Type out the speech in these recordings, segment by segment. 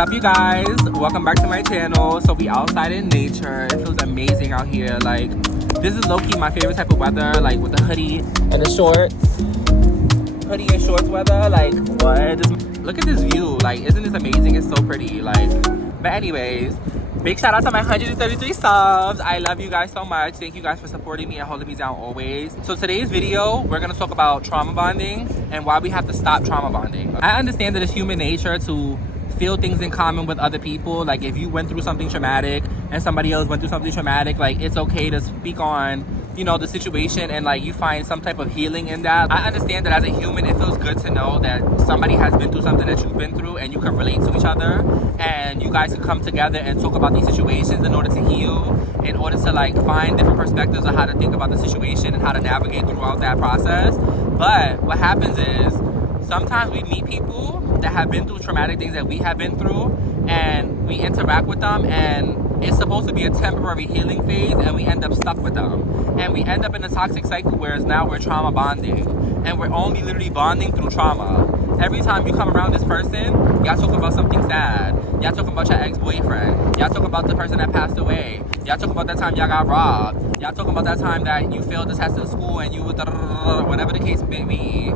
up, you guys? Welcome back to my channel. So we outside in nature. It feels amazing out here. Like, this is low-key my favorite type of weather, like with the hoodie and the shorts. Hoodie and shorts weather, like what? Look at this view. Like, isn't this amazing? It's so pretty. Like, but anyways, big shout out to my 133 subs. I love you guys so much. Thank you guys for supporting me and holding me down always. So today's video, we're gonna talk about trauma bonding and why we have to stop trauma bonding. I understand that it's human nature to feel things in common with other people. Like, if you went through something traumatic and somebody else went through something traumatic, like, it's okay to speak on, you know, the situation and like you find some type of healing in that. I understand that as a human, it feels good to know that somebody has been through something that you've been through and you can relate to each other and you guys can come together and talk about these situations in order to heal, in order to like find different perspectives of how to think about the situation and how to navigate throughout that process. But what happens is sometimes we meet people that have been through traumatic things that we have been through and we interact with them and it's supposed to be a temporary healing phase and we end up stuck with them. And we end up in a toxic cycle whereas now we're trauma bonding. And we're only literally bonding through trauma. Every time you come around this person, y'all talk about something sad. Y'all talk about your ex-boyfriend. Y'all talk about the person that passed away. Y'all talk about that time y'all got robbed. Y'all talk about that time that you failed the test in school and you whatever the case may be.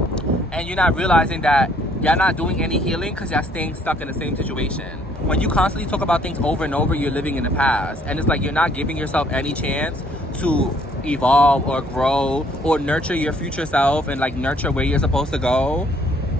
And you're not realizing that y'all not doing any healing because y'all staying stuck in the same situation. When you constantly talk about things over and over, you're living in the past. And it's like you're not giving yourself any chance to evolve or grow or nurture your future self and like nurture where you're supposed to go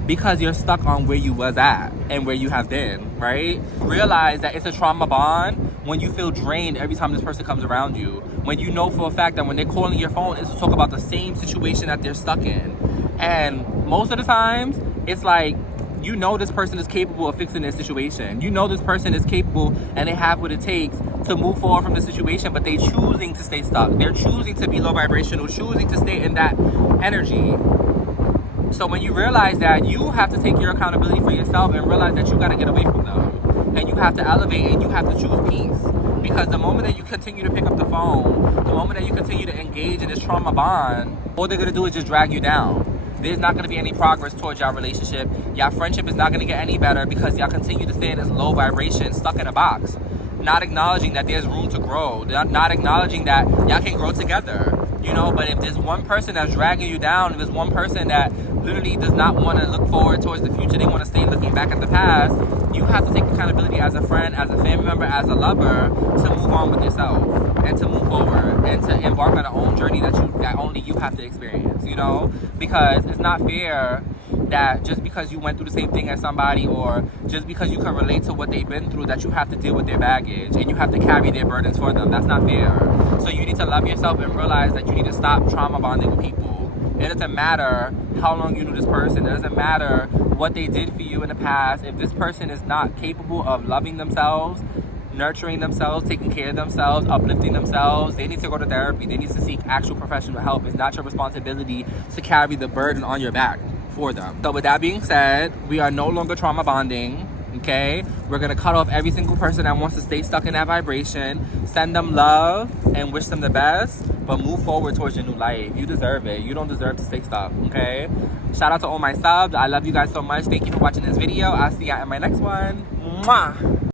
because you're stuck on where you was at and where you have been, right? Realize that it's a trauma bond when you feel drained every time this person comes around you. When you know for a fact that when they're calling your phone, it's to talk about the same situation that they're stuck in. And most of the times, it's like, you know this person is capable of fixing their situation. You know this person is capable and they have what it takes to move forward from the situation, but they're choosing to stay stuck. They're choosing to be low vibrational, choosing to stay in that energy. So when you realize that, you have to take your accountability for yourself and realize that you got to get away from them. And you have to elevate and you have to choose peace. Because the moment that you continue to pick up the phone, the moment that you continue to engage in this trauma bond, all they're going to do is just drag you down. There's not going to be any progress towards y'all relationship. Y'all friendship is not going to get any better because y'all continue to stay in this low vibration, stuck in a box. Not acknowledging that there's room to grow. Not acknowledging that y'all can grow together. You know, but if there's one person that's dragging you down, if there's one person that literally does not want to look forward towards the future, they want to stay looking back at the past, you have to take accountability as a friend, as a family member, as a lover to move on with yourself and to move forward and to embark on an own journey that only you have to experience, you know? Because it's not fair that just because you went through the same thing as somebody or just because you can relate to what they've been through that you have to deal with their baggage and you have to carry their burdens for them. That's not fair. So you need to love yourself and realize that you need to stop trauma bonding with people. It doesn't matter how long you knew this person. It doesn't matter what they did for you in the past. If this person is not capable of loving themselves, nurturing themselves, taking care of themselves, uplifting themselves, they need to go to therapy. They need to seek actual professional help. It's not your responsibility to carry the burden on your back for them. So with that being said, we are no longer trauma bonding, okay? We're gonna cut off every single person that wants to stay stuck in that vibration, send them love and wish them the best, but move forward towards your new life. You deserve it. You don't deserve to stay stuck, okay? Shout out to all my subs. I love you guys so much. Thank you for watching this video. I'll see you in my next one. Mwah!